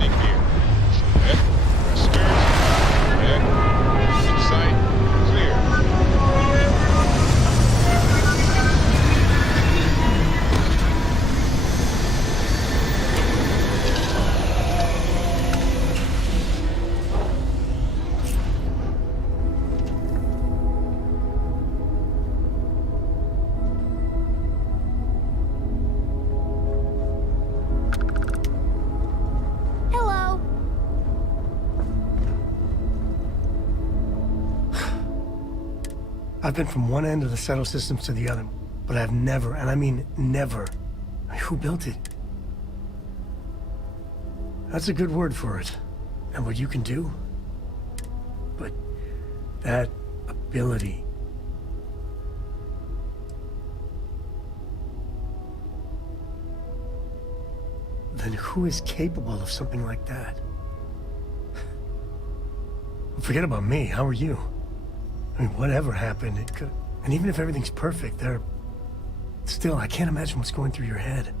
landing gear. Set. Thrusters. Set. In sight. Clear. Hello. I've been from one end of the settle systems to the other, but I've never, and I mean never, who built it? That's a good word for it. And what you can do? But that ability. Then who is capable of something like that? Forget about me, how are you? I mean, whatever happened, it could... And even if everything's perfect, still, I can't imagine what's going through your head.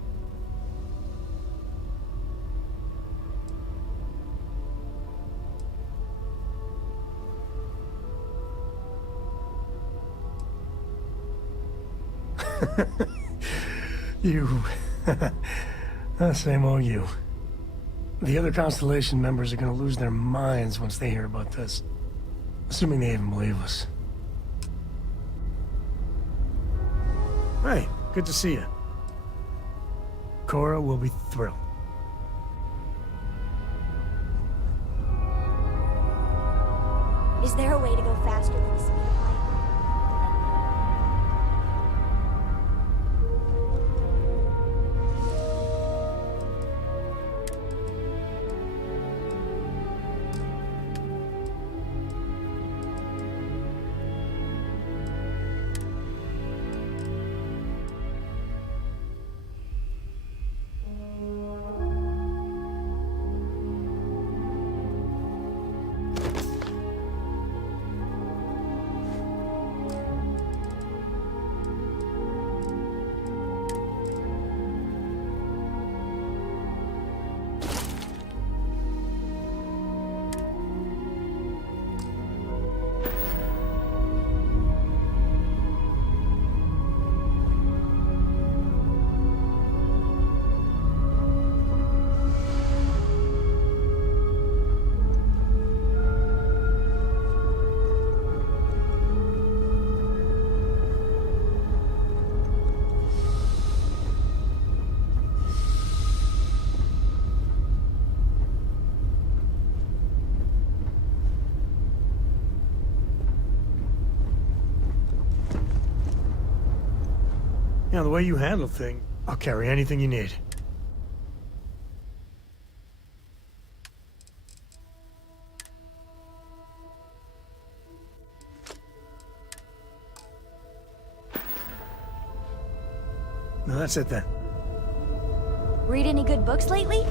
You... Same old you. The other Constellation members are gonna lose their minds once they hear about this. Assuming they even believe us. Hey, good to see you. Cora will be thrilled. Is there a way to go faster than the speed of light? Yeah, the way you handle things, I'll carry anything you need. No, that's it then. Read any good books lately?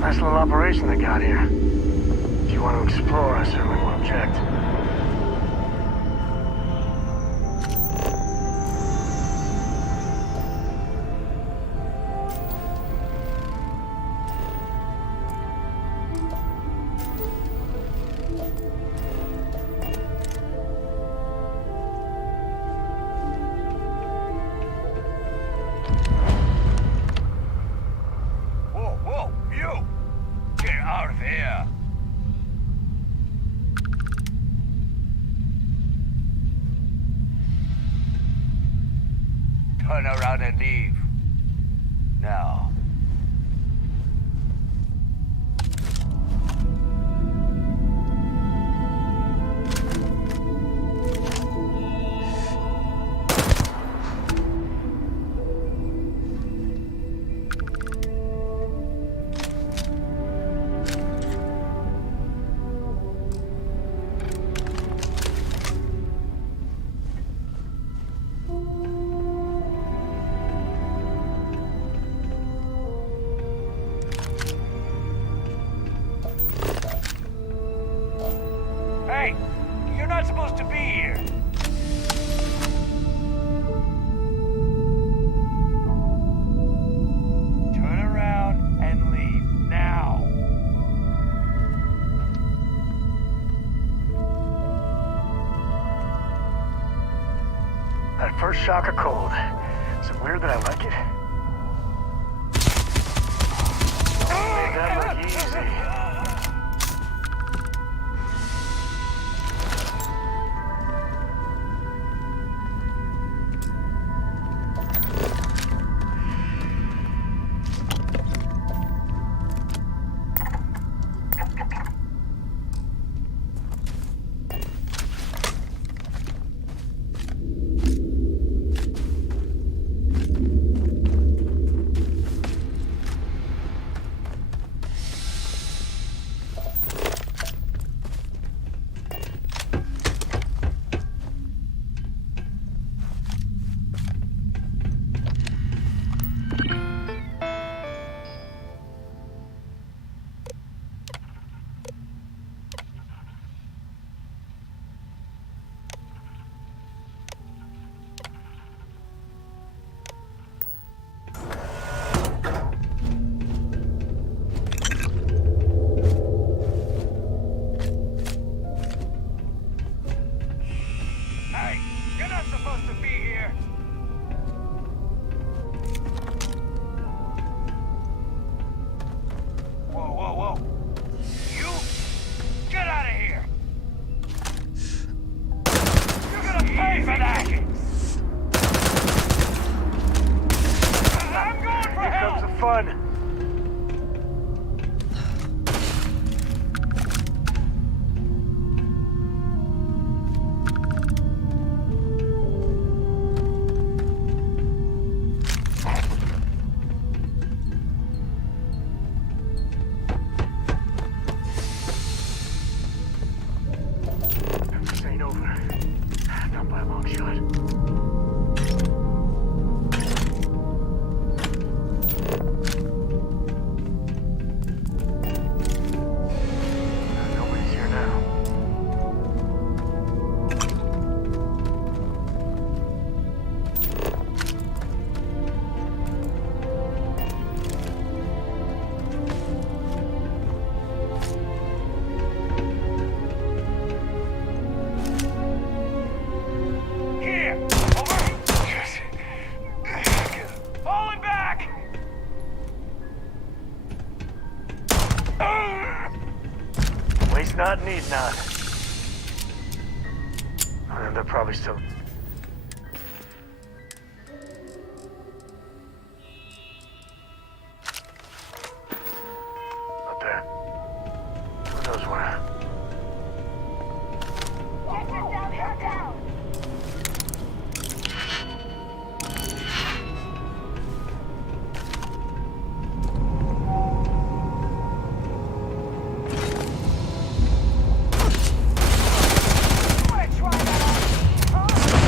Nice little operation they got here. If you want to explore, I certainly won't object. Whoa, you! Get out of here! Turn around and leave. Now. shock or cold? Is it weird that I like it? Made that look easy. Hey, you're not supposed to be here. Whoa, whoa, whoa. You? Get out of here. You're gonna pay for that. I'm going for Here help. comes the fun. This ain't over. Not by a long shot. Nobody's here now. Here. Over. Falling back. Waste not, need not. And they're probably still... Up there. Who knows where? Wanna try that on? Huh?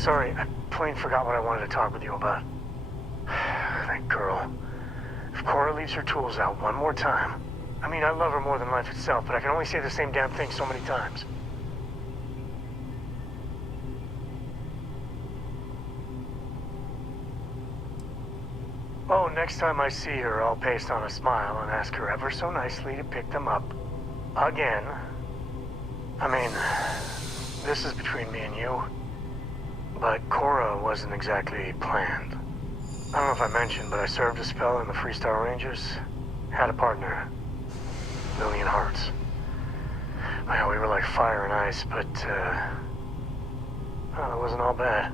Sorry, I plain forgot what I wanted to talk with you about. That girl. If Cora leaves her tools out one more time... I mean, I love her more than life itself, but I can only say the same damn thing so many times. Oh, next time I see her, I'll paste on a smile and ask her ever so nicely to pick them up. Again. I mean, this is between me and you. But Cora wasn't exactly planned. I don't know if I mentioned, but I served a spell in the Freestar Rangers. Had a partner. Lillian Hartz. Well, we were like fire and ice, but, well, it wasn't all bad.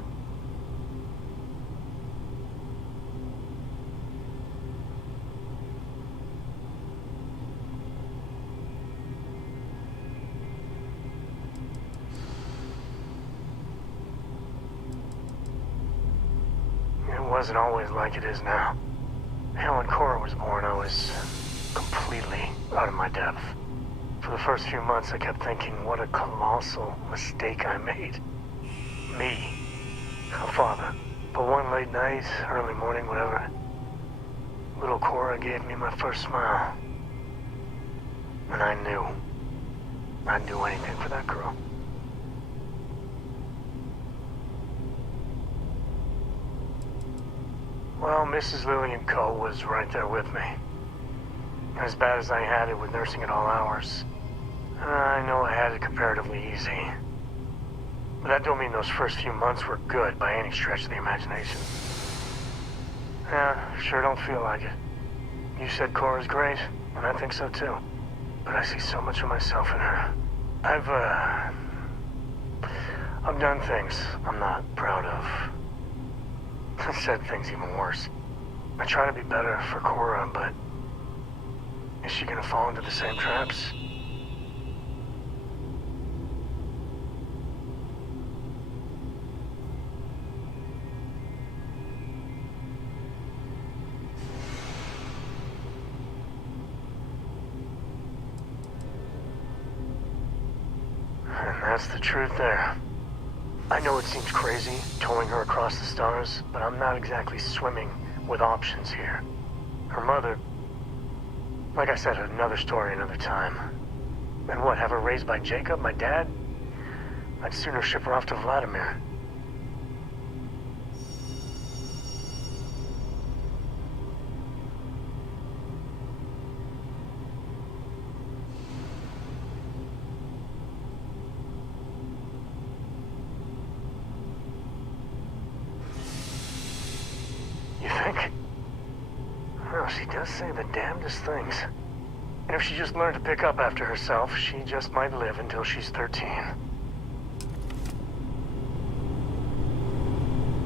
It wasn't always like it is now. Hell, when Cora was born, I was completely out of my depth. For the first few months, I kept thinking what a colossal mistake I made. Me. A father. But one late night, early morning, whatever, little Cora gave me my first smile. And I knew I'd do anything for that girl. Well, Mrs. Lillian Coe was right there with me. As bad as I had it with nursing at all hours, I know I had it comparatively easy. But that don't mean those first few months were good by any stretch of the imagination. Yeah, sure don't feel like it. You said Cora's great, and I think so too. But I see so much of myself in her. I've done things I'm not proud of. I said things even worse. I try to be better for Cora, but is she gonna fall into the same traps? And that's the truth there. I know it seems crazy, towing her across the stars, but I'm not exactly swimming with options here. Her mother... Like I said, another story, another time. And what, have her raised by Jacob, my dad? I'd sooner ship her off to Vladimir. You think? Well, she does say the damnedest things. And if she just learned to pick up after herself, she just might live until she's 13.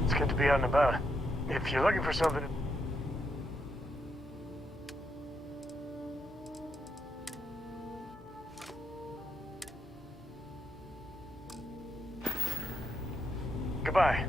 It's good to be out and about. If you're looking for something... Goodbye.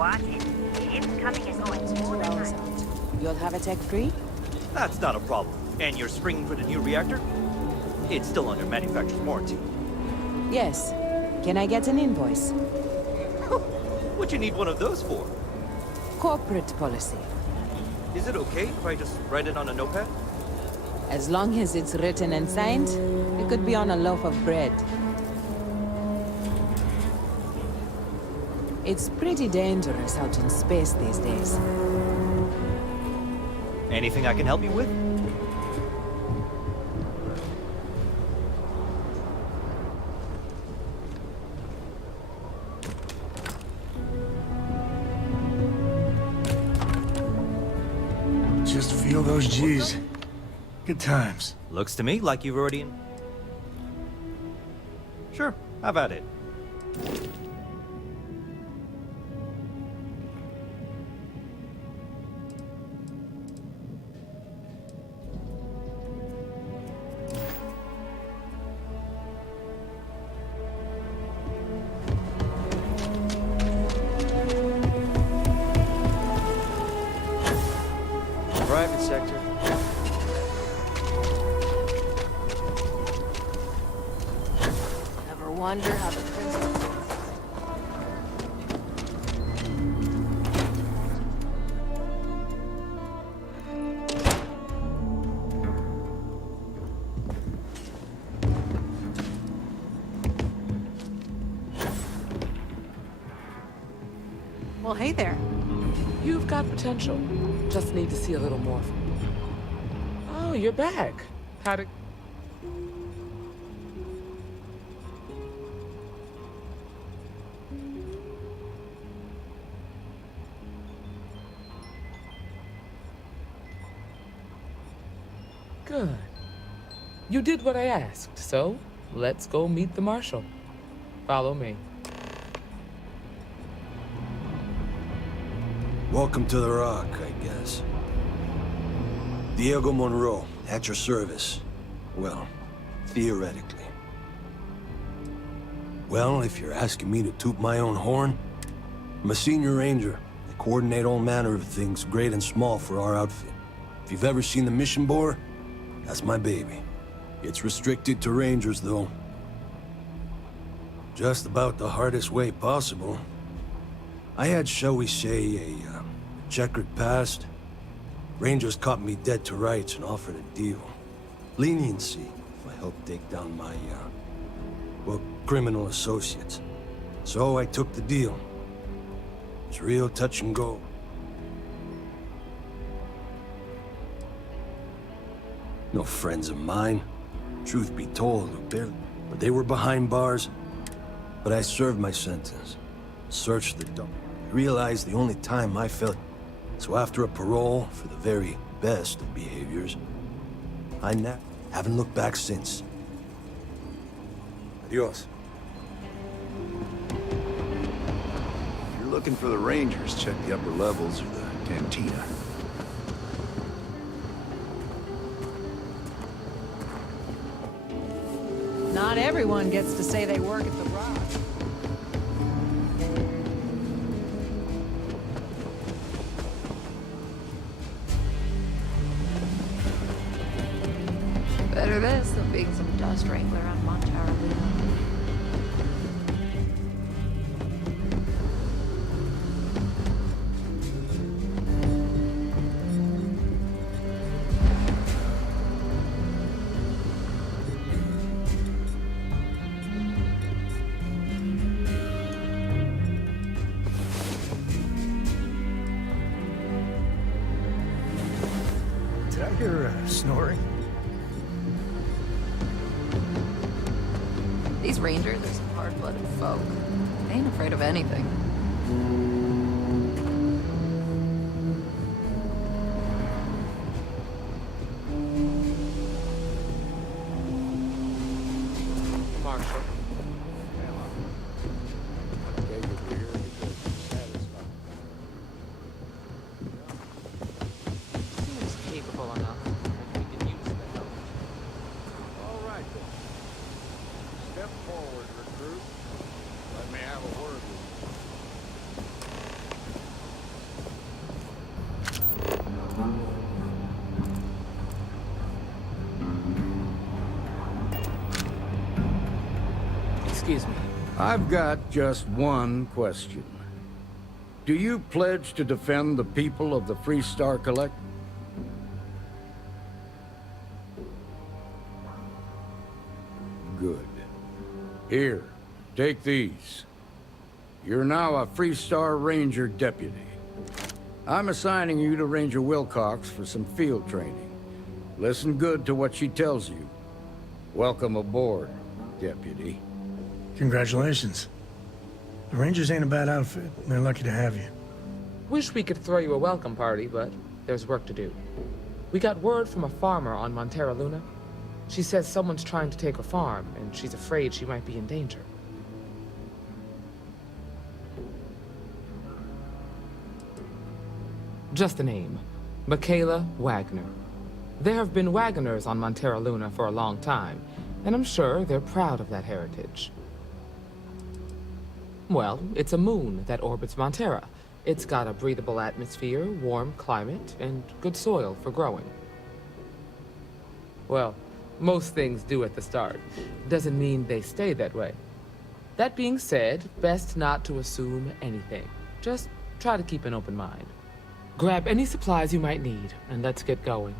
Watch it. It's coming and going 2 all the hours time. out. You'll have it tech-free? That's not a problem. And you're springing for the new reactor? It's still under manufacturer's warranty. Yes. Can I get an invoice? What you need one of those for? Corporate policy. Is it okay if I just write it on a notepad? As long as it's written and signed, it could be on a loaf of bread. It's pretty dangerous out in space these days. Anything I can help you with? Just feel those G's. Good times. Looks to me like you've already... Sure, have at it. Private sector. Ever wonder how the princess... Well, hey there. You've got potential. Just need to see a little more from you. Oh, you're back. How'd it... Good. You did what I asked, so let's go meet the marshal. Follow me. Welcome to the Rock, I guess. Diego Monroe, at your service. Well, theoretically. Well, if you're asking me to toot my own horn, I'm a senior ranger. I coordinate all manner of things, great and small, for our outfit. If you've ever seen the mission bore, that's my baby. It's restricted to rangers, though. Just about the hardest way possible. I had, shall we say, a checkered past. Rangers caught me dead to rights and offered a deal. Leniency if I helped take down my, well, criminal associates. So I took the deal. It's real touch and go. No friends of mine. Truth be told, barely. But they were behind bars. But I served my sentence. Searched the dump. Realized the only time I felt. So after a parole for the very best of behaviors, I haven't looked back since. Adios. If you're looking for the Rangers, check the upper levels or the cantina. Not everyone gets to say they work at the Rock. Better this than being some dust wrangler on Montara Luna. Did I hear snoring? These rangers are some hard-blooded folk. They ain't afraid of anything. Marshal. Seems capable enough. We can use the help. All right, then. Step forward, recruit. Let me have a word with you. Excuse me. I've got just one question. Do you pledge to defend the people of the Freestar Collect? Good. Here, take these. You're now a Freestar Ranger deputy. I'm assigning you to Ranger Wilcox for some field training. Listen good to what she tells you. Welcome aboard, deputy. Congratulations. The Rangers ain't a bad outfit. They're lucky to have you. Wish we could throw you a welcome party, but there's work to do. We got word from a farmer on Montera Luna. She says someone's trying to take her farm, and she's afraid she might be in danger. Just a name. Michaela Wagner. There have been Wagoners on Montera Luna for a long time, and I'm sure they're proud of that heritage. Well, it's a moon that orbits Montera. It's got a breathable atmosphere, warm climate, and good soil for growing. Well, most things do at the start. Doesn't mean they stay that way. That being said, best not to assume anything. Just try to keep an open mind. Grab any supplies you might need, and let's get going.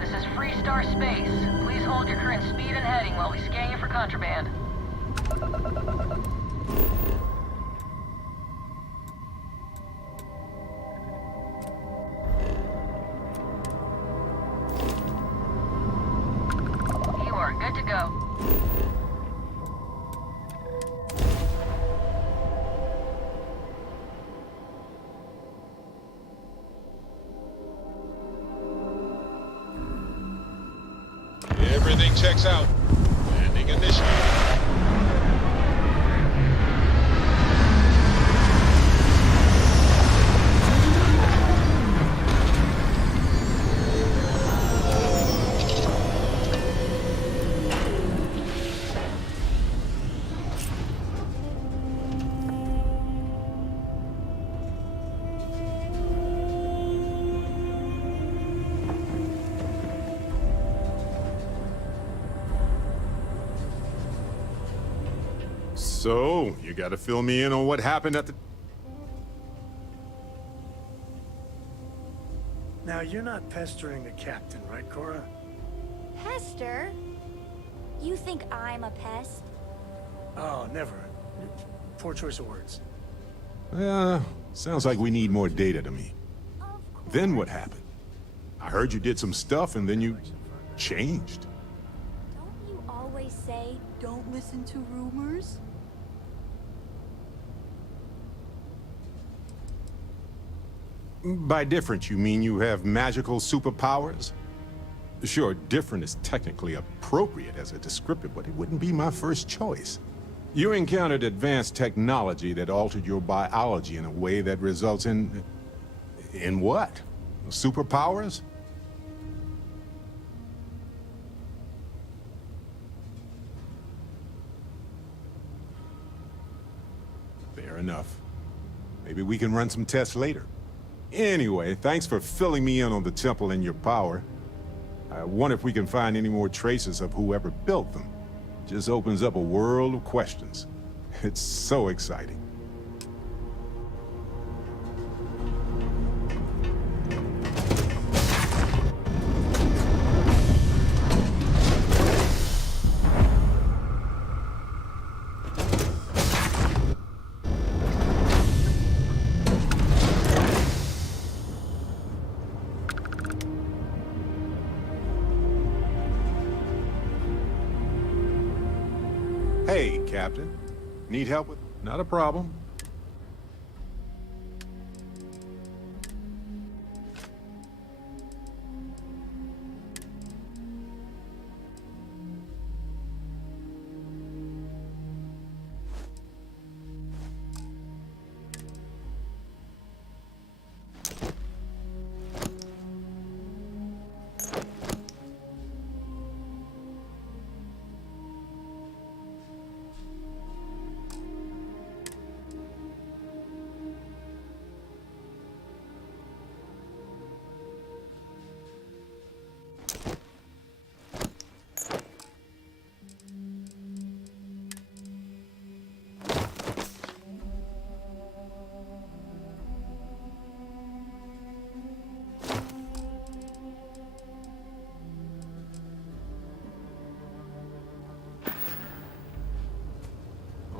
This is Freestar Space. Please hold your current speed and heading while we scan you for contraband. You are good to go. Everything checks out. Landing initiated. So, you gotta fill me in on what happened at the... Now, you're not pestering the captain, right, Cora? Hester? You think I'm a pest? Oh, never. Poor choice of words. Sounds like we need more data to me. Then what happened? I heard you did some stuff and then you changed. Don't you always say, don't listen to rumors? By different, you mean you have magical superpowers? Sure, different is technically appropriate as a descriptor, but it wouldn't be my first choice. You encountered advanced technology that altered your biology in a way that results in... In what? Superpowers? Fair enough. Maybe we can run some tests later. Anyway, thanks for filling me in on the temple and your power. I wonder if we can find any more traces of whoever built them. Just opens up a world of questions. It's so exciting. Hey, Captain. Need help with... Not a problem.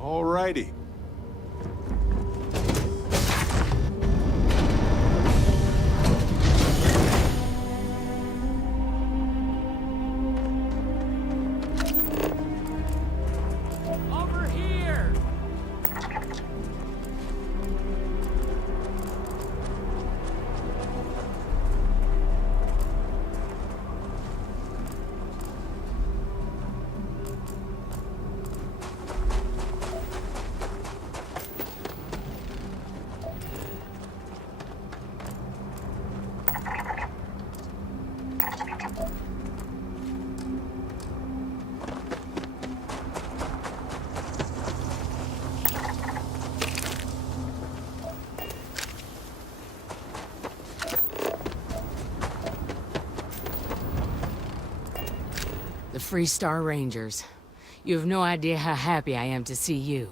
All righty. Over here! The Free Star Rangers. You have no idea how happy I am to see you.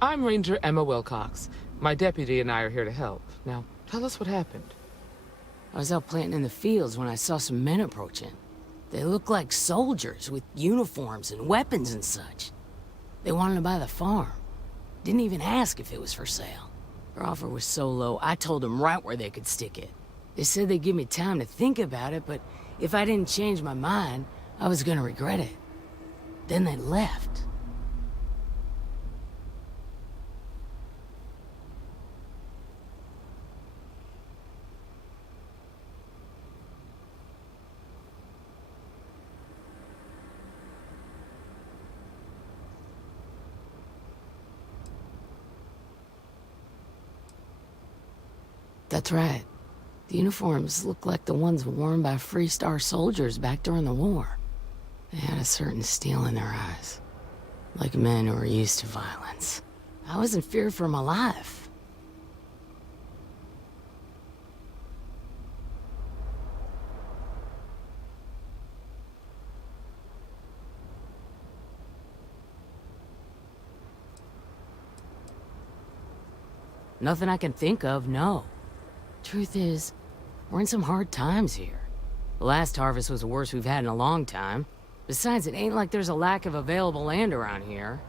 I'm Ranger Emma Wilcox. My deputy and I are here to help. Now, tell us what happened. I was out planting in the fields when I saw some men approaching. They looked like soldiers with uniforms and weapons and such. They wanted to buy the farm. Didn't even ask if it was for sale. Their offer was so low, I told them right where they could stick it. They said they'd give me time to think about it, but if I didn't change my mind, I was gonna regret it. Then they left. That's right. The uniforms look like the ones worn by Free Star soldiers back during the war. They had a certain steel in their eyes. Like men who were used to violence. I was in fear for my life. Nothing I can think of, no. Truth is, we're in some hard times here. The last harvest was the worst we've had in a long time. Besides, it ain't like there's a lack of available land around here.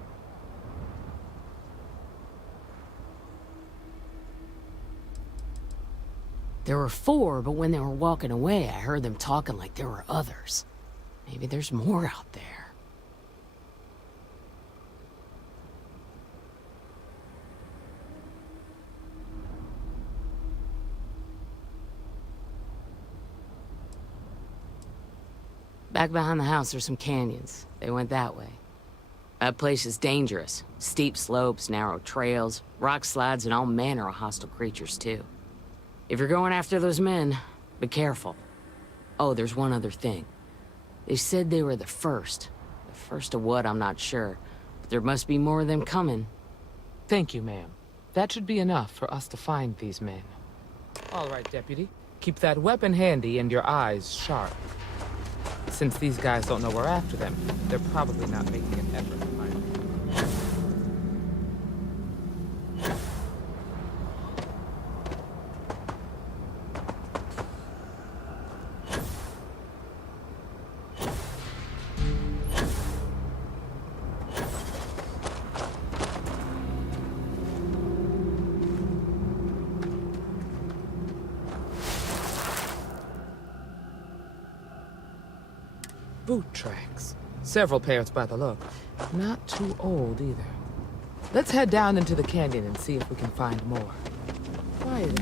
There were 4, but when they were walking away, I heard them talking like there were others. Maybe there's more out there. Back behind the house, there's some canyons. They went that way. That place is dangerous. Steep slopes, narrow trails, rock slides, and all manner of hostile creatures, too. If you're going after those men, be careful. Oh, there's one other thing. They said they were the first. The first of what, I'm not sure. But there must be more of them coming. Thank you, ma'am. That should be enough for us to find these men. All right, Deputy. Keep that weapon handy and your eyes sharp. Since these guys don't know we're after them, they're probably not making an effort to find them. Boot tracks. Several pairs by the look. Not too old either. Let's head down into the canyon and see if we can find more. Quiet.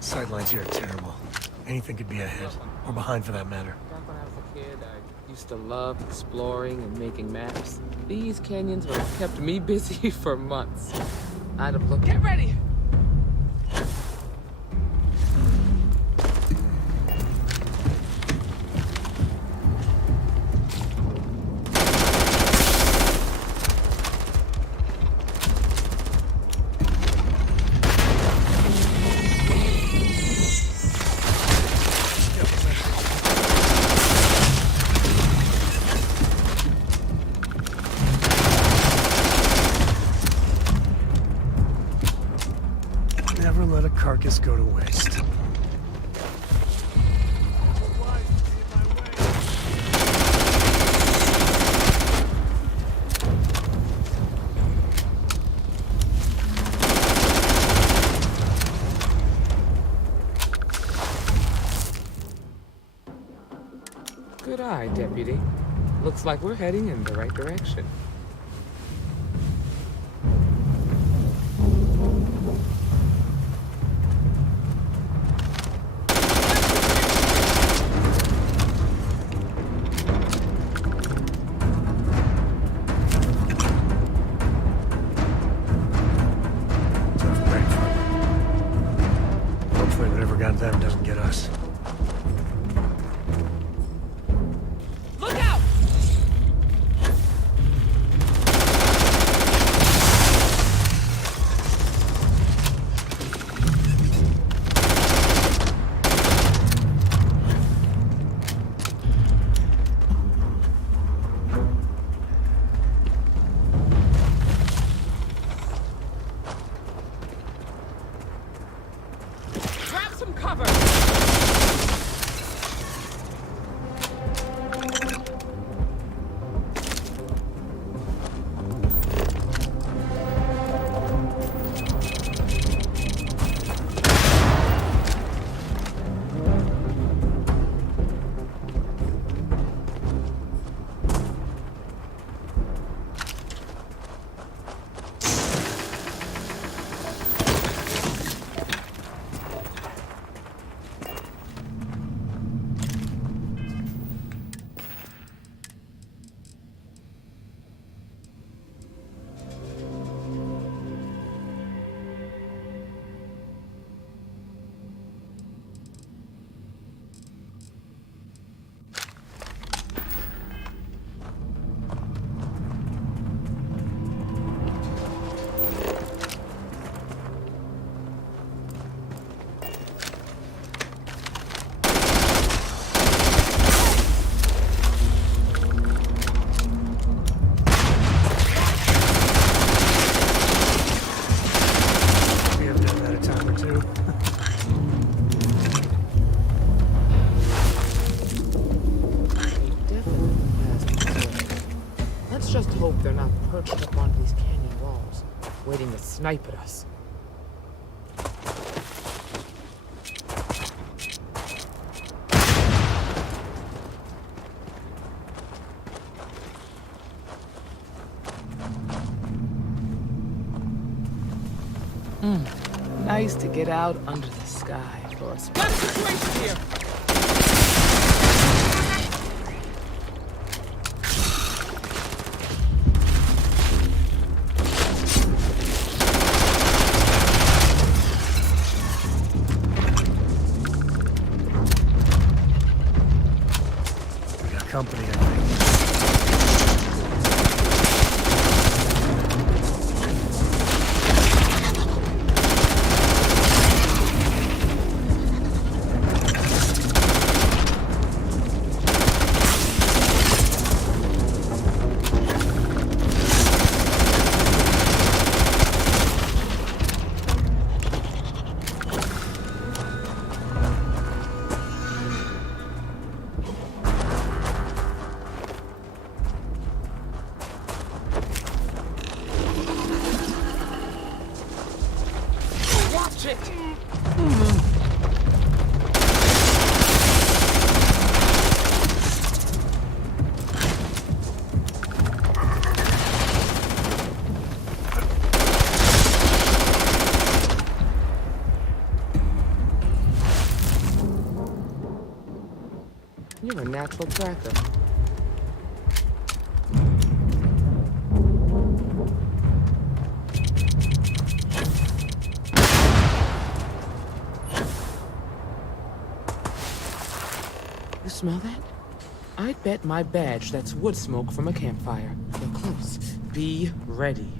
Sightlines here are terrible. Anything could be ahead, or behind for that matter. Back when I was a kid, I used to love exploring and making maps. These canyons would have kept me busy for months. I'd have looked. Get ready! Never let a carcass go to waste. Good eye, Deputy. Looks like we're heading in the right direction. Hopefully whatever got them doesn't get us. Look out! Grab some cover! We have done that a time or two. Definitely has been. Let's just hope they're not perched up on these canyon walls, waiting to snipe at us. Nice to get out under the sky for a spot. Situation here! We got company, I think. Watch it! You're a natural tracker. You smell that? I'd bet my badge that's wood smoke from a campfire. They're close. Be ready.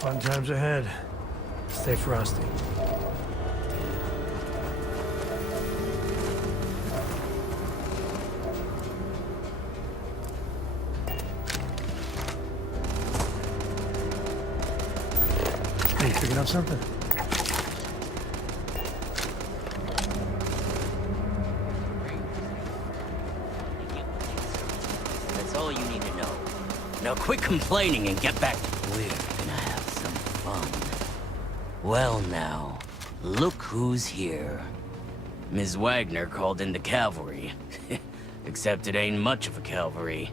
Fun times ahead. Stay frosty. Hey, picking up something? That's all you need to know. Now quit complaining and get back. We're gonna have some fun. Well now, look who's here. Ms. Wagner called in the cavalry. Except it ain't much of a cavalry.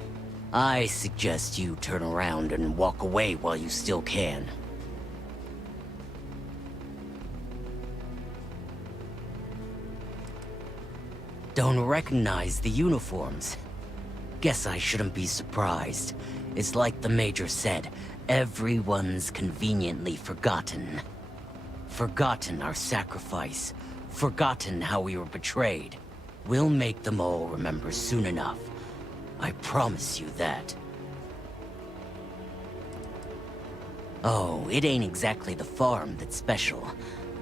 I suggest you turn around and walk away while you still can. Don't recognize the uniforms. Guess I shouldn't be surprised. It's like the Major said, everyone's conveniently forgotten. Forgotten our sacrifice. Forgotten how we were betrayed. We'll make them all remember soon enough. I promise you that. Oh, it ain't exactly the farm that's special,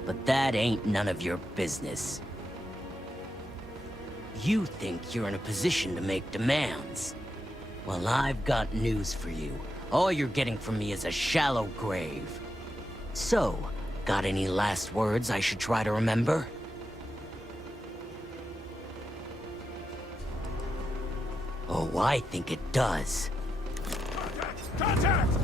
but that ain't none of your business. You think you're in a position to make demands. Well, I've got news for you. All you're getting from me is a shallow grave. So, got any last words I should try to remember? Oh, I think it does. Contact!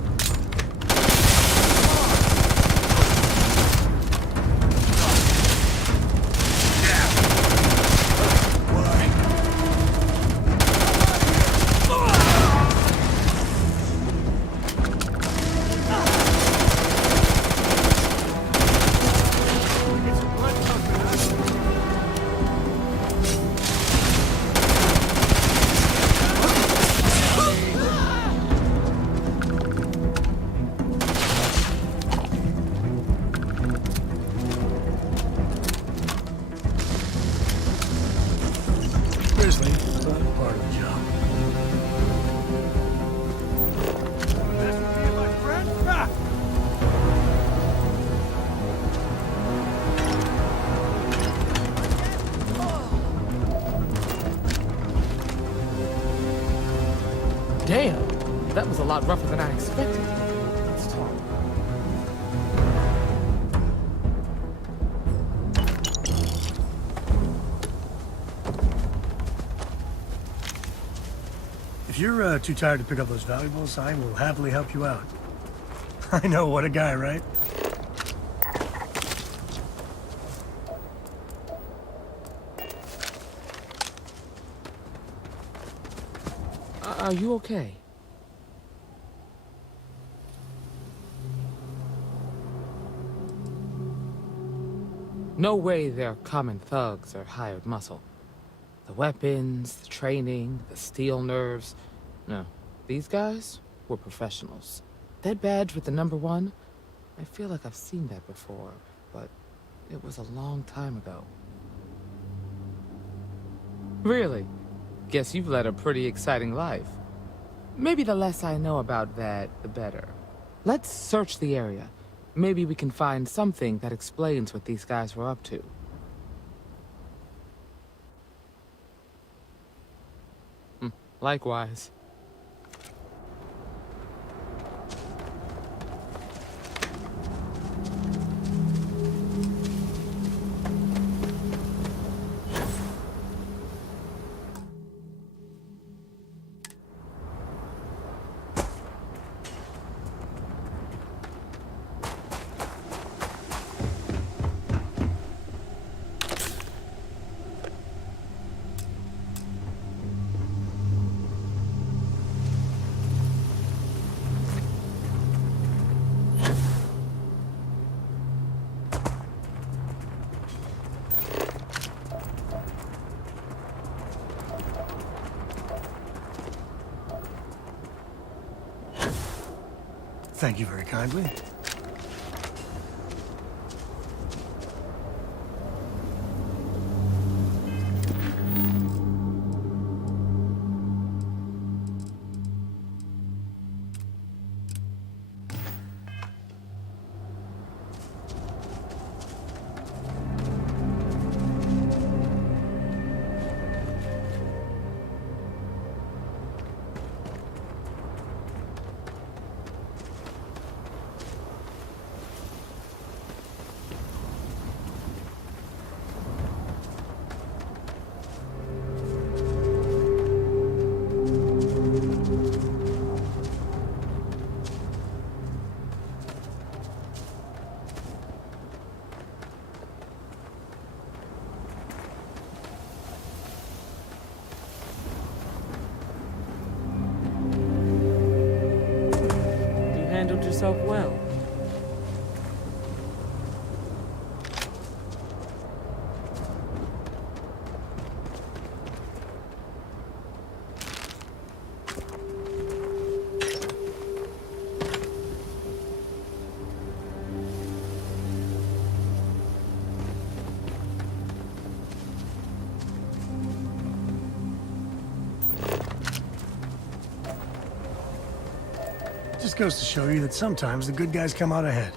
Grizzly, but part of the job. Damn, that was a lot rougher than I expected. Let's talk. If you're too tired to pick up those valuables, I will happily help you out. I know, what a guy, right? Are you okay? No way they're common thugs or hired muscle. The weapons, the training, the steel nerves. No, these guys were professionals. That badge with the #1, I feel like I've seen that before, but it was a long time ago. Really? Guess you've led a pretty exciting life. Maybe the less I know about that, the better. Let's search the area. Maybe we can find something that explains what these guys were up to. Likewise. Thank you very kindly. handled yourself well. Just goes to show you that sometimes the good guys come out ahead.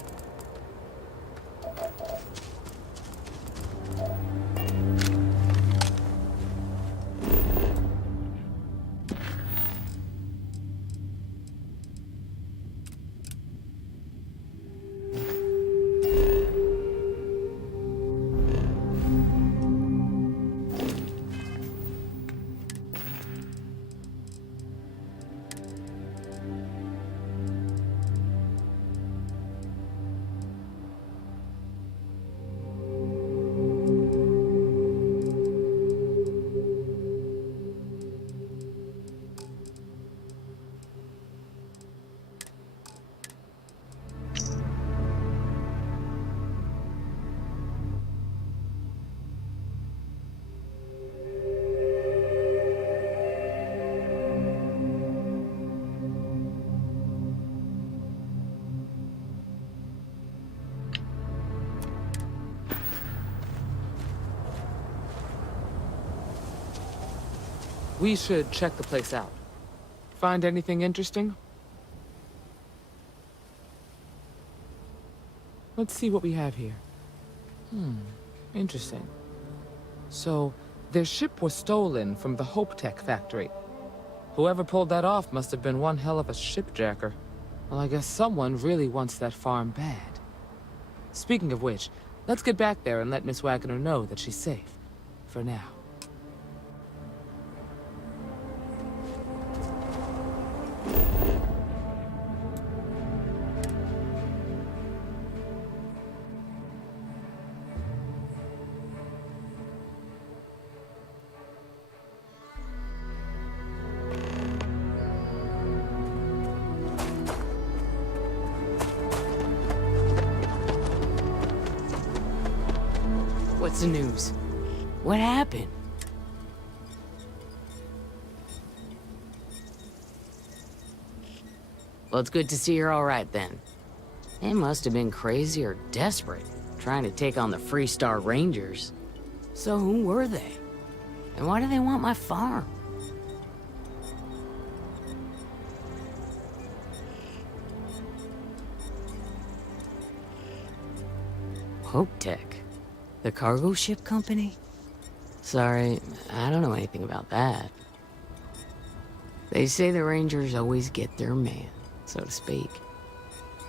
We should check the place out. Find anything interesting? Let's see what we have here. Interesting. So, their ship was stolen from the Hope Tech factory. Whoever pulled that off must have been one hell of a shipjacker. Well, I guess someone really wants that farm bad. Speaking of which, let's get back there and let Miss Wagner know that she's safe. For now. What's the news? What happened? Well, it's good to see you're all right then. They must have been crazy or desperate, trying to take on the Freestar Rangers. So who were they? And why do they want my farm? Hope Tech. The cargo ship company? Sorry, I don't know anything about that. They say the Rangers always get their man, so to speak.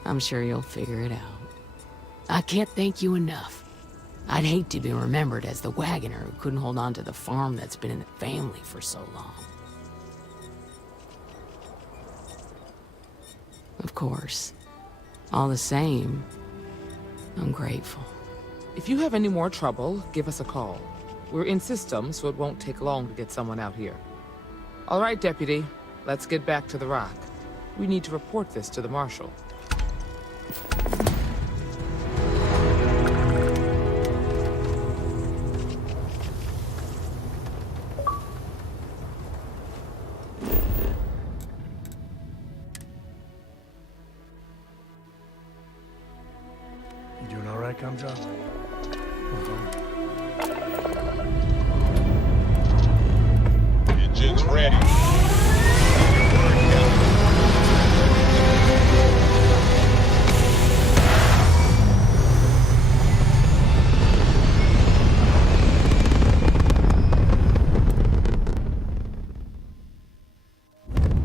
I'm sure you'll figure it out. I can't thank you enough. I'd hate to be remembered as the wagoner who couldn't hold on to the farm that's been in the family for so long. Of course. All the same, I'm grateful. If you have any more trouble, give us a call. We're in system, so it won't take long to get someone out here. All right, Deputy. Let's get back to the Rock. We need to report this to the Marshal. You doing all right, Gumdrop? Engines ready.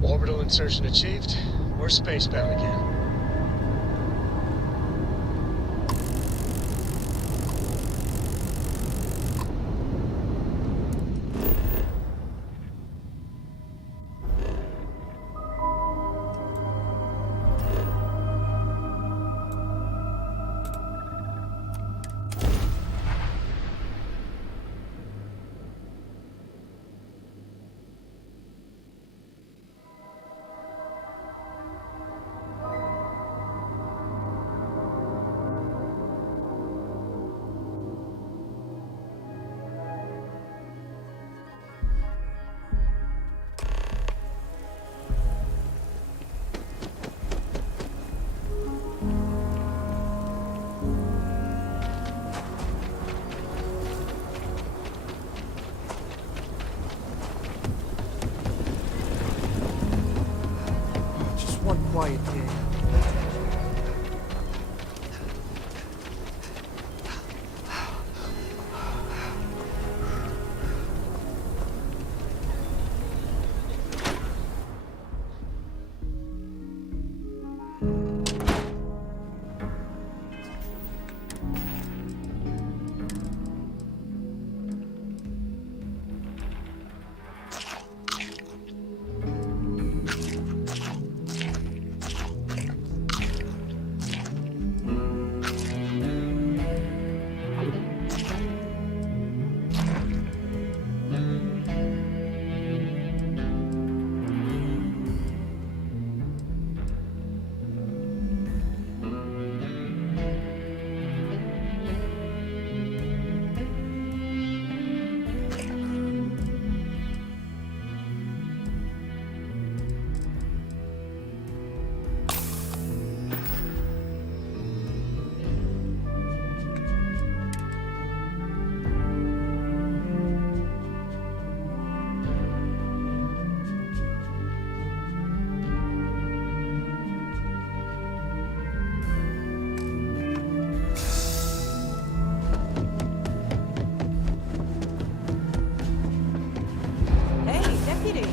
Orbital insertion achieved. We're spacebound again. quiet, kid. Hey, deputy.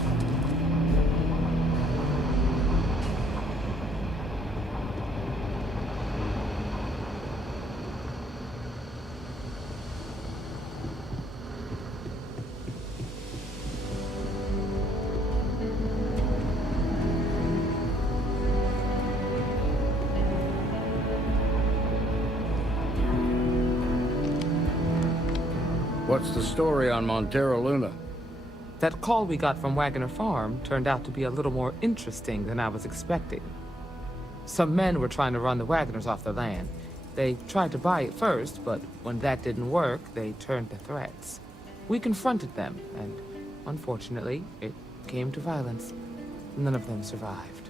What's the story on Montero Luna? That call we got from Wagner Farm turned out to be a little more interesting than I was expecting. Some men were trying to run the Wagners off the land. They tried to buy it first, but when that didn't work, they turned to threats. We confronted them, and unfortunately, it came to violence. None of them survived.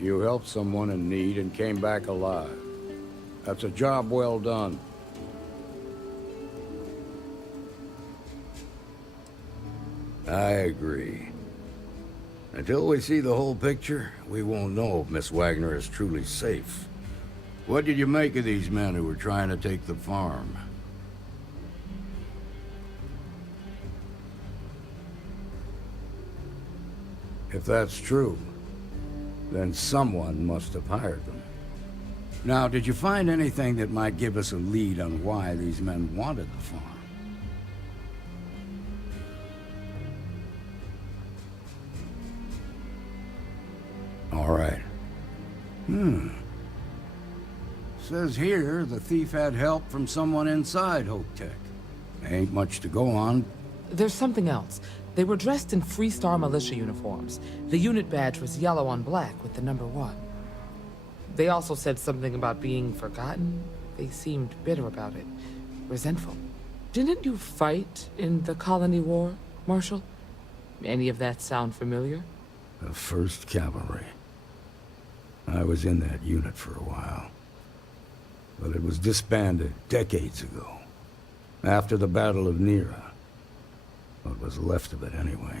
You helped someone in need and came back alive. That's a job well done. I agree. Until we see the whole picture, we won't know if Miss Wagner is truly safe. What did you make of these men who were trying to take the farm? If that's true, then someone must have hired them. Now, did you find anything that might give us a lead on why these men wanted the farm? All right. Says here the thief had help from someone inside Hope Tech. Ain't much to go on. There's something else. They were dressed in Freestar militia uniforms. The unit badge was yellow on black with the number 1. They also said something about being forgotten. They seemed bitter about it, resentful. Didn't you fight in the Colony War, Marshal? Any of that sound familiar? The 1st Cavalry. I was in that unit for a while. But it was disbanded decades ago. After the Battle of Nera. What was left of it, anyway.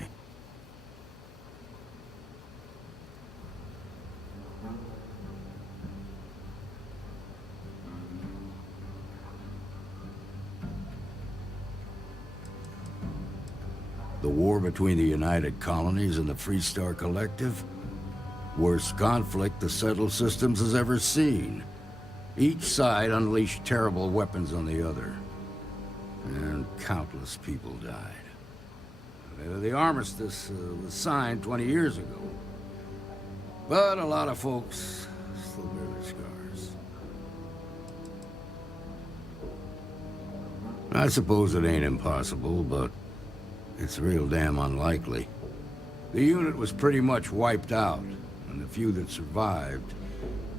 The war between the United Colonies and the Freestar Collective? Worst conflict the settled systems has ever seen. Each side unleashed terrible weapons on the other. And countless people died. The armistice was signed 20 years ago. But a lot of folks still bear their scars. I suppose it ain't impossible, but it's real damn unlikely. The unit was pretty much wiped out, and the few that survived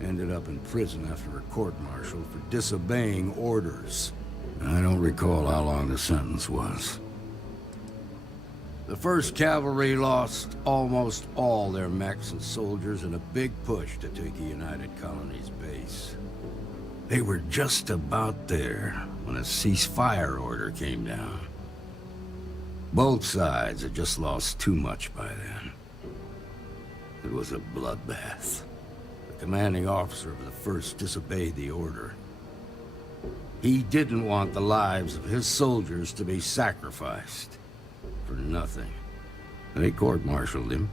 ended up in prison after a court-martial for disobeying orders. I don't recall how long the sentence was. The 1st Cavalry lost almost all their mechs and soldiers in a big push to take the United Colonies base. They were just about there when a ceasefire order came down. Both sides had just lost too much by then. It was a bloodbath. commanding officer of the 1st disobeyed the order. He didn't want the lives of his soldiers to be sacrificed for nothing. They court-martialed him,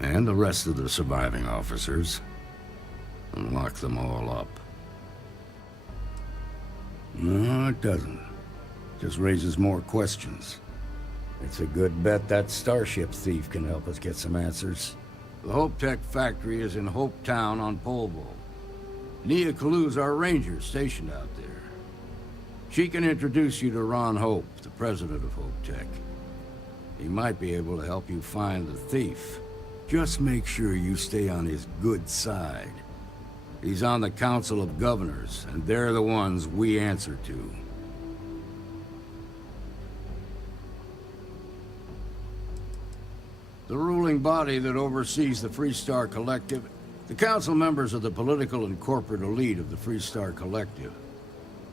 and the rest of the surviving officers, and locked them all up. No, it doesn't. Just raises more questions. It's a good bet that starship thief can help us get some answers. The Hope Tech factory is in Hope Town on Polvo. Nia Kalu's our ranger stationed out there. She can introduce you to Ron Hope, the president of Hope Tech. He might be able to help you find the thief. Just make sure you stay on his good side. He's on the Council of Governors, and they're the ones we answer to. The ruling body that oversees the Freestar Collective, the council members of the political and corporate elite of the Freestar Collective.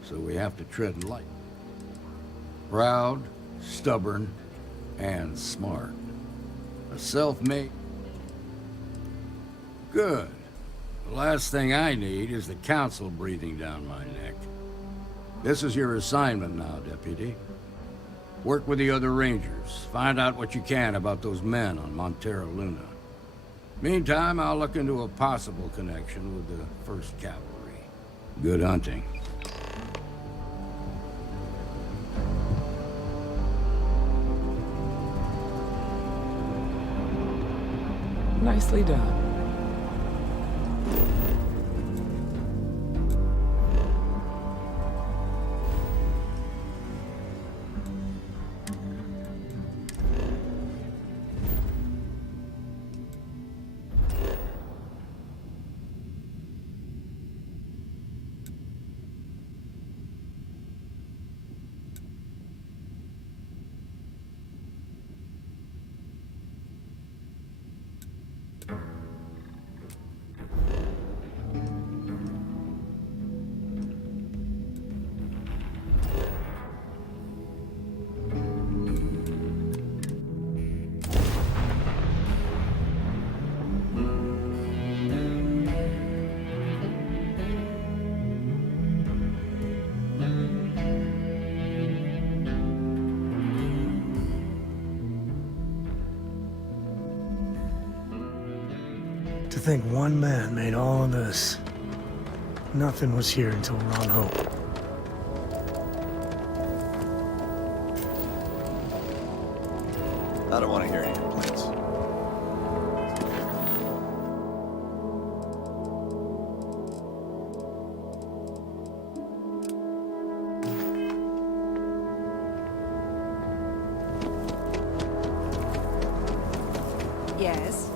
So we have to tread light. Proud, stubborn, and smart. A self-made... Good. The last thing I need is the council breathing down my neck. This is your assignment now, Deputy. Work with the other Rangers. Find out what you can about those men on Montera Luna. Meantime, I'll look into a possible connection with the 1st Cavalry. Good hunting. Nicely done. To think one man made all of this. Nothing was here until Ron Hope. I don't want to hear any complaints. Yes?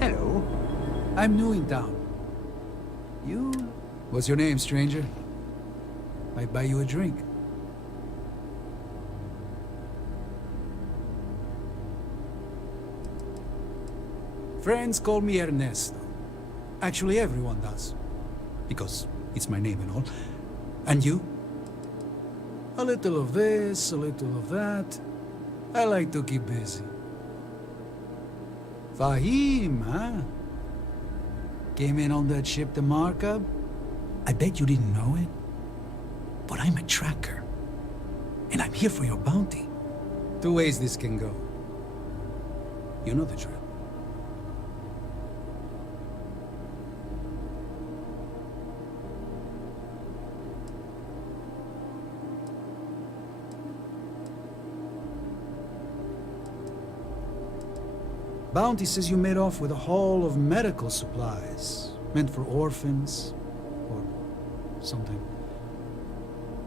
Hello. I'm new in town. You... What's your name, stranger? Might buy you a drink. Friends call me Ernesto. Actually, everyone does. Because it's my name and all. And you? A little of this, a little of that. I like to keep busy. Fahim, huh? Came in on that ship, the Markup? I bet you didn't know it. But I'm a tracker. And I'm here for your bounty. Two ways this can go. You know the drill. Bounty says you made off with a haul of medical supplies, meant for orphans, or something.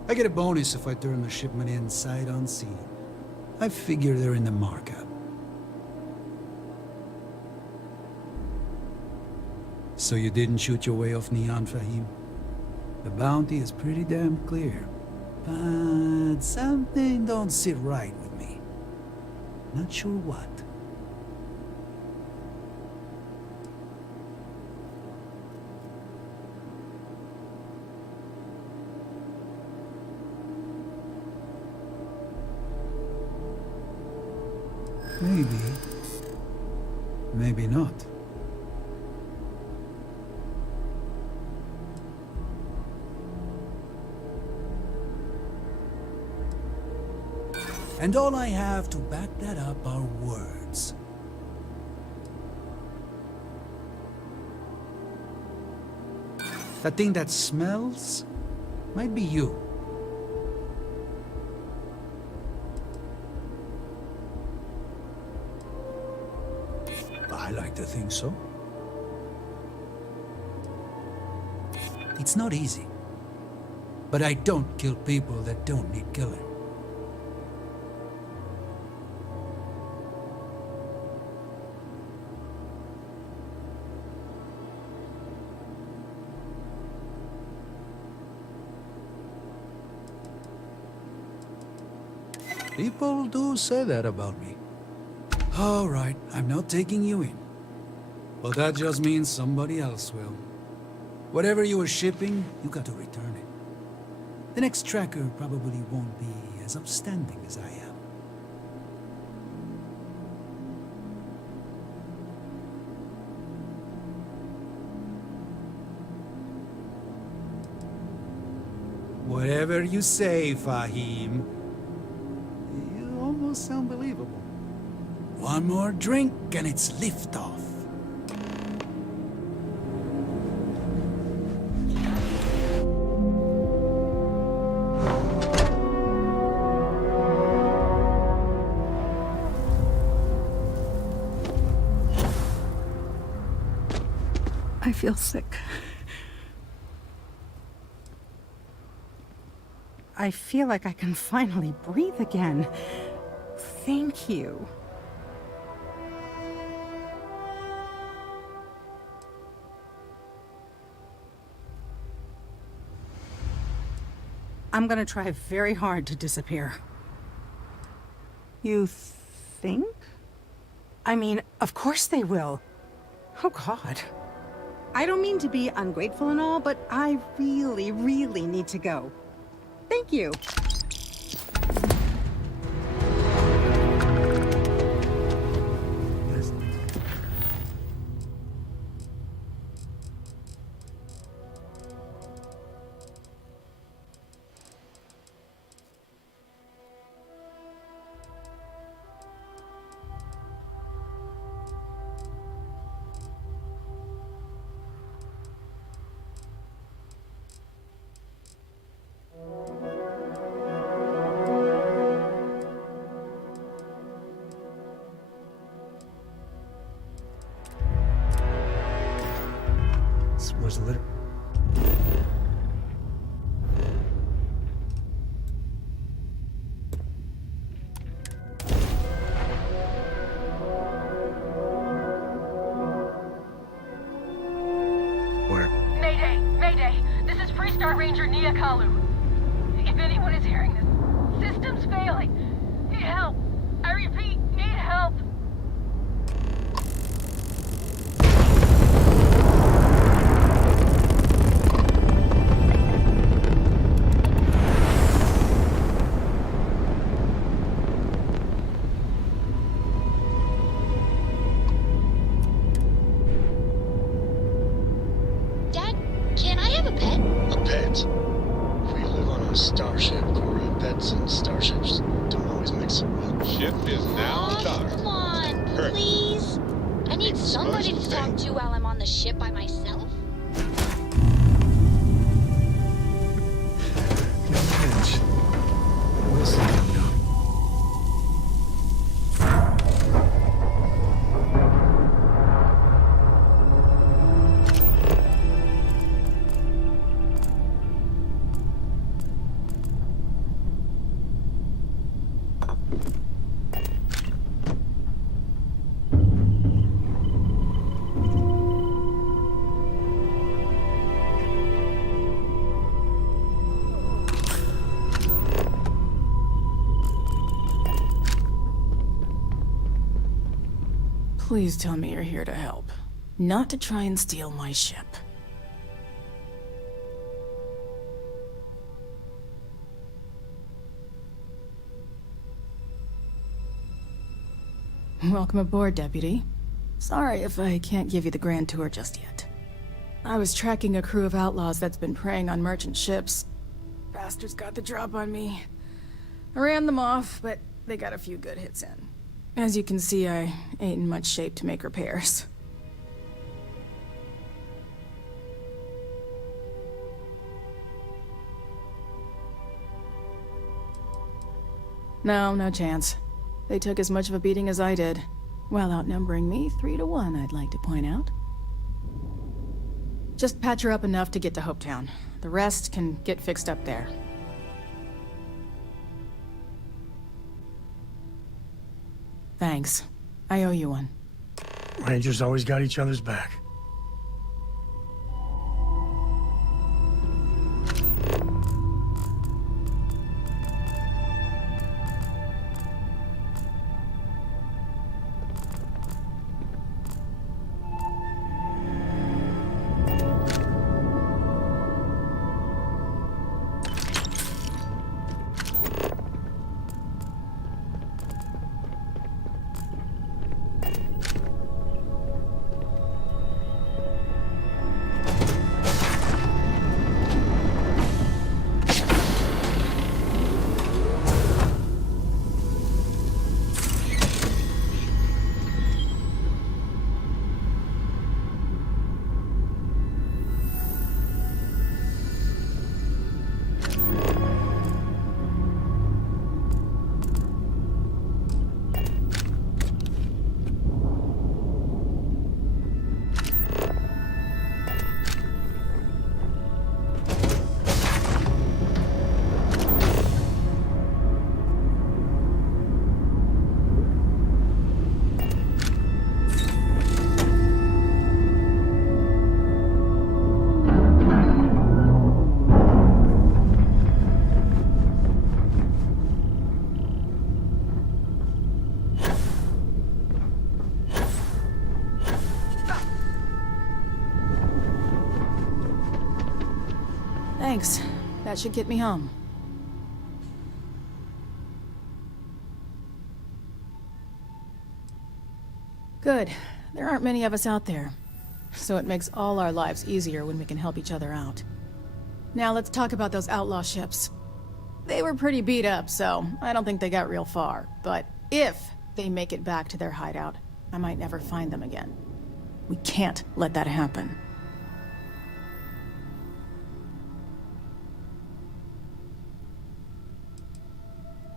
I get a bonus if I turn the shipment in sight unseen. I figure they're in the markup. So you didn't shoot your way off Neon, Fahim? The bounty is pretty damn clear. But something don't sit right with me. Not sure what. Maybe. Maybe not. And all I have to back that up are words. That thing that smells might be you. I like to think so. It's not easy. But I don't kill people that don't need killing. People do say that about me. All right, I'm not taking you in. But that just means somebody else will. Whatever you were shipping, you got to return it. The next tracker probably won't be as upstanding as I am. Whatever you say, Fahim. You almost sound believable. One more drink and it's liftoff. I feel sick. I feel like I can finally breathe again. Thank you. I'm gonna try very hard to disappear. You think? I mean, of course they will. Oh, God. I don't mean to be ungrateful and all, but I really, really need to go. Thank you. Where's the litter? Where? Mayday! Mayday! This is Freestar Ranger Nia Kalu. If anyone is hearing this, system's failing. Need help. I repeat, need help. Dad, can I have a pet? A pet? We live on a starship, Cora. Pets and starships don't always mix it well. Ship is now Aw, dark. come on, Perfect. please. I need somebody to talk to while I'm on the ship by myself. Pinch. Listen, no. Please tell me you're here to help, not to try and steal my ship. Welcome aboard, Deputy. Sorry if I can't give you the grand tour just yet. I was tracking a crew of outlaws that's been preying on merchant ships. Bastards got the drop on me. I ran them off, but they got a few good hits in. As you can see, I ain't in much shape to make repairs. No chance. They took as much of a beating as I did, while outnumbering me 3-1, I'd like to point out. Just patch her up enough to get to Hopetown. The rest can get fixed up there. Thanks. I owe you one. Rangers always got each other's back. Thanks. That should get me home. Good. There aren't many of us out there. So it makes all our lives easier when we can help each other out. Now let's talk about those outlaw ships. They were pretty beat up, so I don't think they got real far. But if they make it back to their hideout, I might never find them again. We can't let that happen.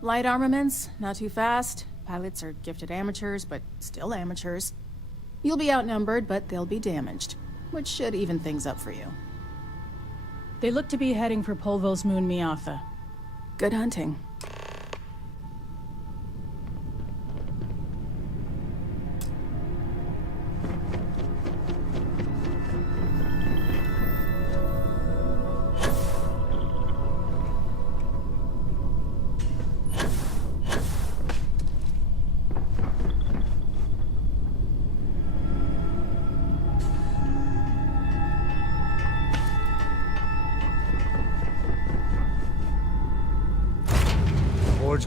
Light armaments, not too fast. Pilots are gifted amateurs, but still amateurs. You'll be outnumbered, but they'll be damaged, which should even things up for you. They look to be heading for Polvo's moon Miatha. Good hunting. Board's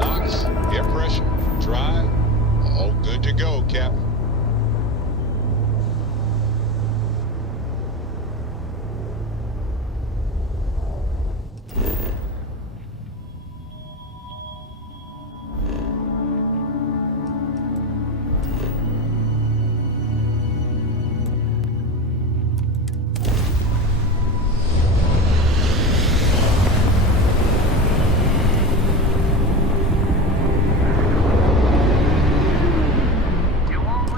Locks, air pressure, drive, all good to go, Captain. You won't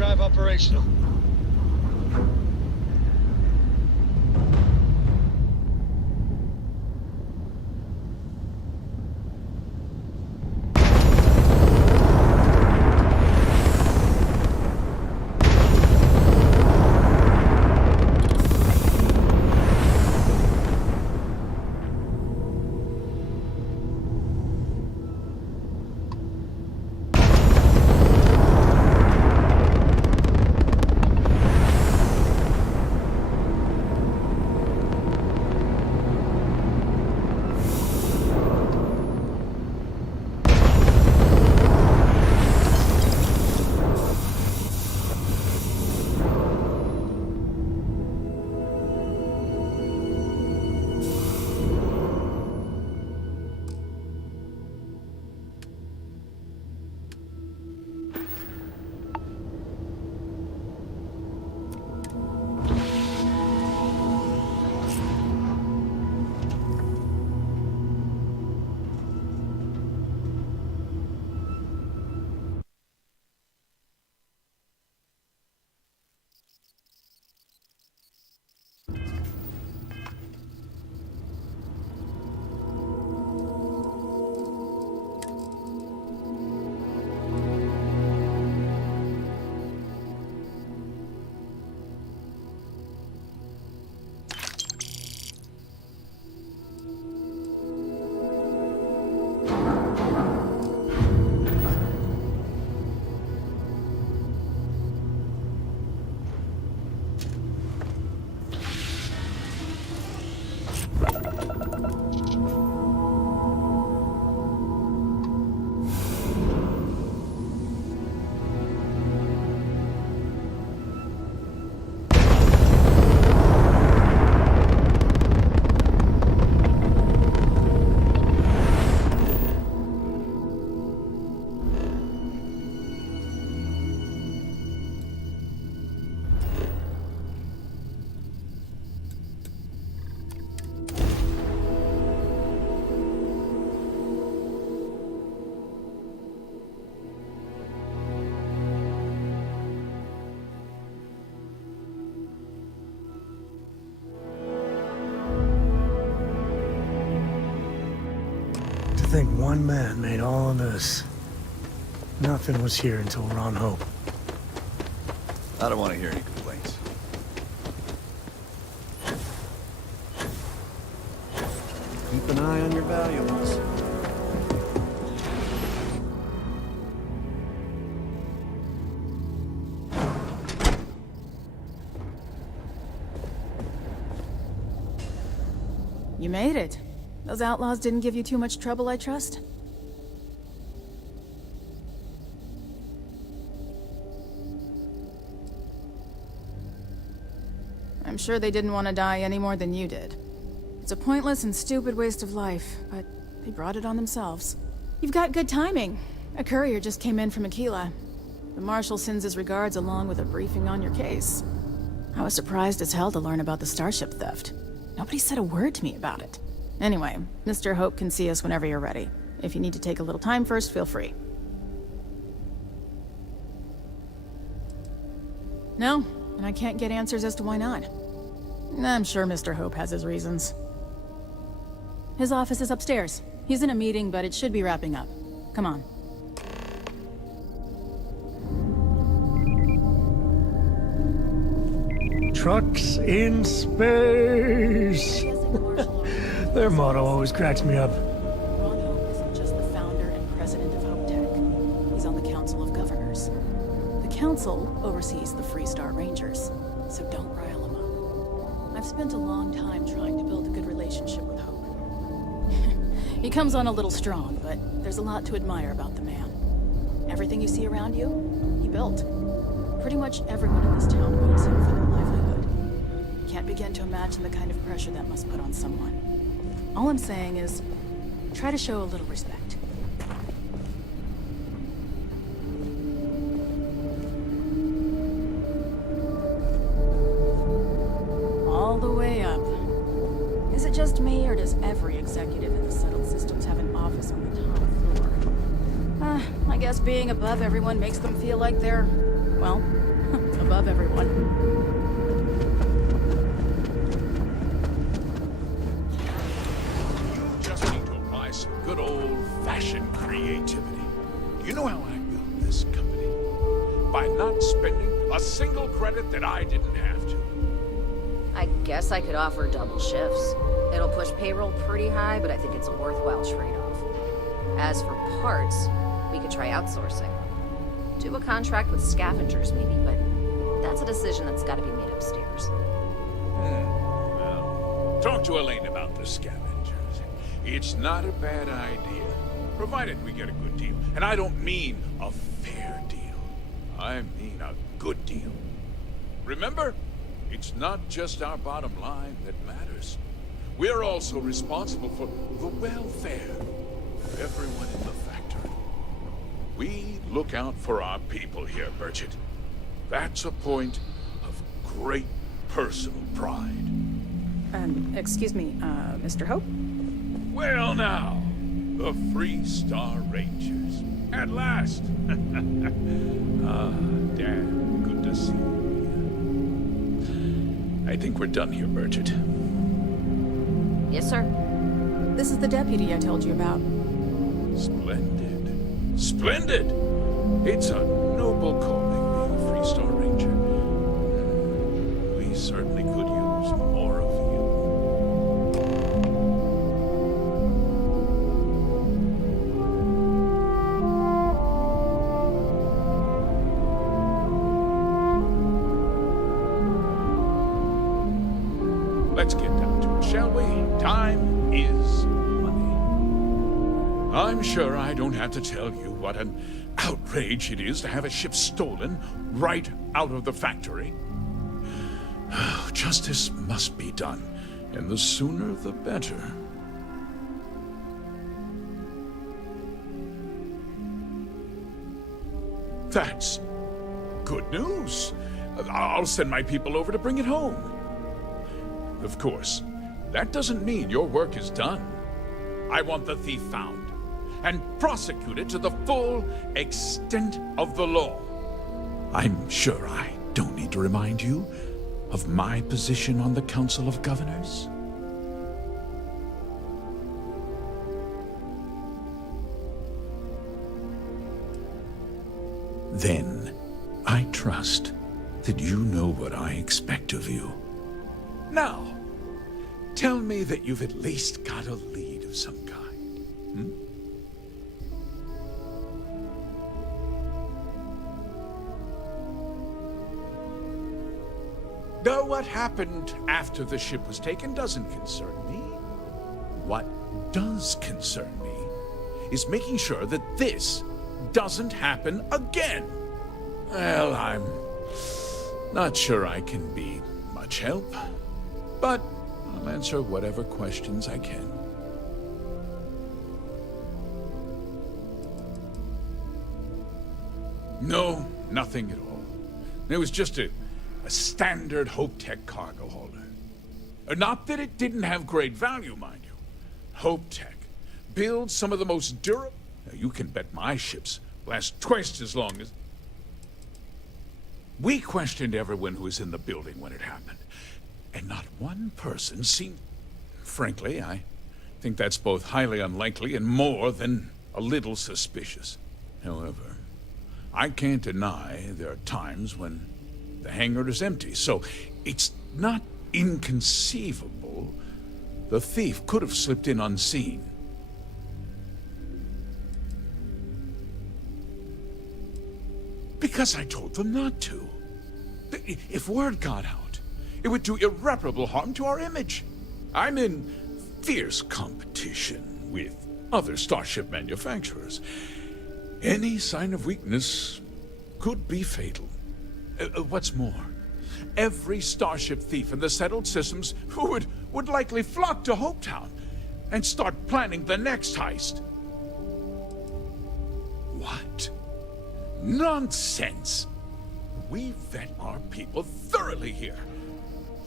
drive operational. To think one man made all of this. Nothing was here until we're on Hope. I don't want to hear any complaints. Keep an eye on your valuables. You made it. Those outlaws didn't give you too much trouble, I trust? I'm sure they didn't want to die any more than you did. It's a pointless and stupid waste of life, but they brought it on themselves. You've got good timing. A courier just came in from Aquila. The Marshal sends his regards along with a briefing on your case. I was surprised as hell to learn about the starship theft. Nobody said a word to me about it. Anyway, Mr. Hope can see us whenever you're ready. If you need to take a little time first, feel free. No, and I can't get answers as to why not. I'm sure Mr. Hope has his reasons. His office is upstairs. He's in a meeting, but it should be wrapping up. Come on. Trucks in space! Their motto always cracks me up. Ron Hope isn't just the founder and president of Hope Tech. He's on the Council of Governors. The Council oversees the Freestar Rangers, so don't rile him up. I've spent a long time trying to build a good relationship with Hope. He comes on a little strong, but there's a lot to admire about the man. Everything you see around you, he built. Pretty much everyone in this town owes him for their livelihood. Can't begin to imagine the kind of pressure that must put on someone. All I'm saying is, try to show a little respect. All the way up. Is it just me, or does every executive in the settled systems have an office on the top floor? I guess being above everyone makes them feel like they're, well, above everyone. You just need to apply some good old-fashioned creativity. You know how I built this company? By not spending a single credit that I didn't have to. I guess I could offer double shifts. It'll push payroll pretty high, but I think it's a worthwhile trade-off. As for parts, we could try outsourcing. Do a contract with scavengers, maybe, but that's a decision that's got to be made upstairs. Well, talk to Elaine about the scavengers. It's not a bad idea, provided we get a good deal. And I don't mean a fair deal. I mean a good deal. Remember, it's not just our bottom line that matters. We're also responsible for the welfare of everyone in the factory. We look out for our people here, Bridget. That's a point of great personal pride. Excuse me, Mr. Hope? Well now, the Free Star Rangers. At last! Ah, damn, good to see you. I think we're done here, Bridget. Yes, sir. This is the deputy I told you about. Splendid. Splendid! It's a noble calling, being a Free Star Ranger. We certainly could use more of you. Let's get down to it, shall we? Time is money. I'm sure I don't have to tell you what an outrage it is to have a ship stolen right out of the factory. Justice must be done, and the sooner the better. That's good news. I'll send my people over to bring it home. Of course, that doesn't mean your work is done. I want the thief found and prosecuted to the full extent of the law. I'm sure I don't need to remind you of my position on the Council of Governors. Then, I trust that you know what I expect of you. Now, tell me that you've at least got a lead of some kind. Hmm? Though what happened after the ship was taken doesn't concern me. What does concern me is making sure that this doesn't happen again. Well, I'm not sure I can be much help, but I'll answer whatever questions I can. No, nothing at all. It was just a standard Hope Tech cargo holder. Not that it didn't have great value, mind you. Hope Tech builds some of the most durable... You can bet my ships last twice as long as... We questioned everyone who was in the building when it happened, and not one person seemed... Frankly, I think that's both highly unlikely and more than a little suspicious. However, I can't deny there are times when the hangar is empty, so it's not inconceivable the thief could have slipped in unseen. Because I told them not to. If word got out, it would do irreparable harm to our image. I'm in fierce competition with other starship manufacturers. Any sign of weakness could be fatal. What's more, every starship thief in the settled systems would likely flock to Hopetown and start planning the next heist. What? Nonsense! We vet our people thoroughly here.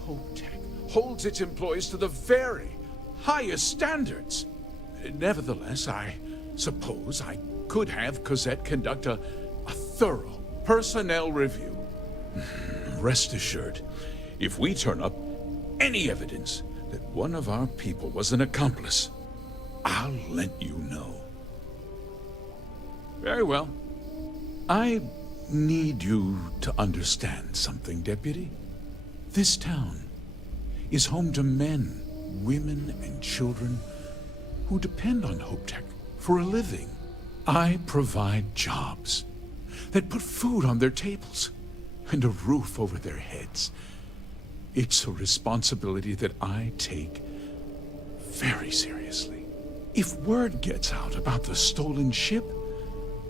Hopetech holds its employees to the very highest standards. Nevertheless, I suppose I could have Cosette conduct a thorough personnel review. Rest assured, if we turn up any evidence that one of our people was an accomplice, I'll let you know. Very well. I need you to understand something, Deputy. This town is home to men, women, and children who depend on HopeTech for a living. I provide jobs that put food on their tables and a roof over their heads. It's a responsibility that I take very seriously. If word gets out about the stolen ship,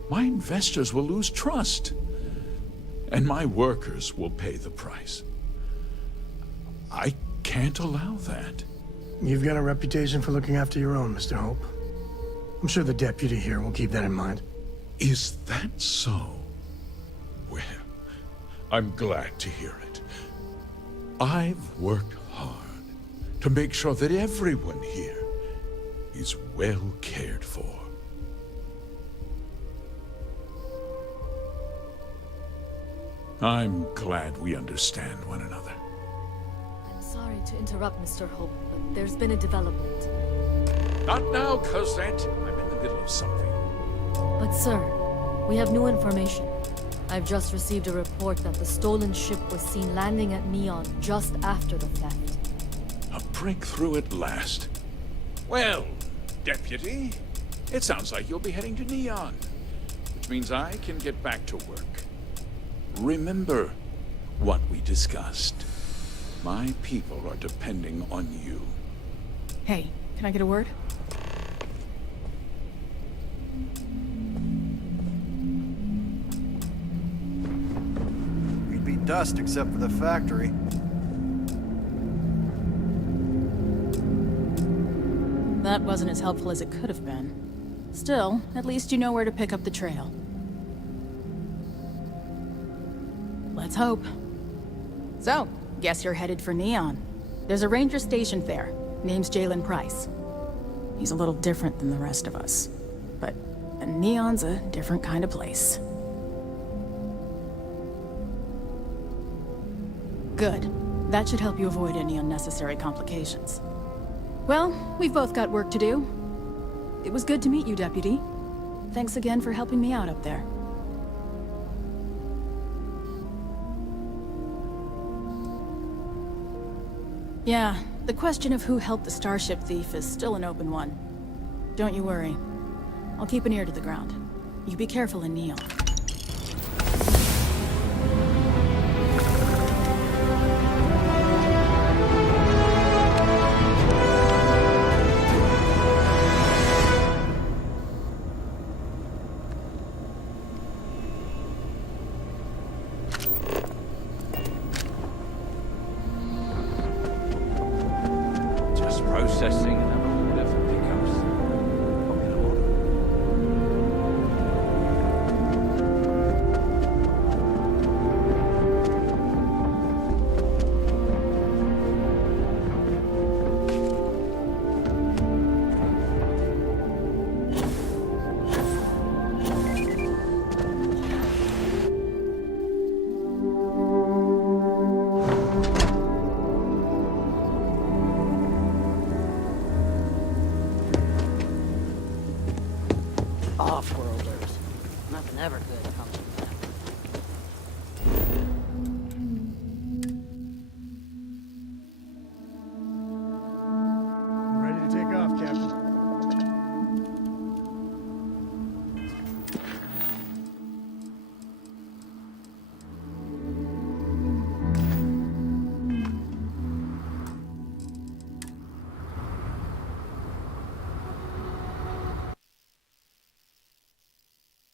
my investors will lose trust, and my workers will pay the price. I can't allow that. You've got a reputation for looking after your own, Mr. Hope. I'm sure the deputy here will keep that in mind. Is that so? Well, I'm glad to hear it. I've worked hard to make sure that everyone here is well cared for. I'm glad we understand one another. I'm sorry to interrupt, Mr. Hope, but there's been a development. Not now, Cosette. I'm in the middle of something. But sir, we have new information. I've just received a report that the stolen ship was seen landing at Neon just after the theft. A breakthrough at last. Well, Deputy, it sounds like you'll be heading to Neon, which means I can get back to work. Remember what we discussed. My people are depending on you. Hey, can I get a word? We'd be dust except for the factory. That wasn't as helpful as it could have been. Still, at least you know where to pick up the trail. Let's hope. So, guess you're headed for Neon. There's a ranger stationed there. Name's Jalen Price. He's a little different than the rest of us. But Neon's a different kind of place. Good. That should help you avoid any unnecessary complications. Well, we've both got work to do. It was good to meet you, Deputy. Thanks again for helping me out up there. Yeah, the question of who helped the Starship thief is still an open one. Don't you worry. I'll keep an ear to the ground. You be careful in Neon. Processing and whatever pickups. Off-worlders. Nothing ever good comes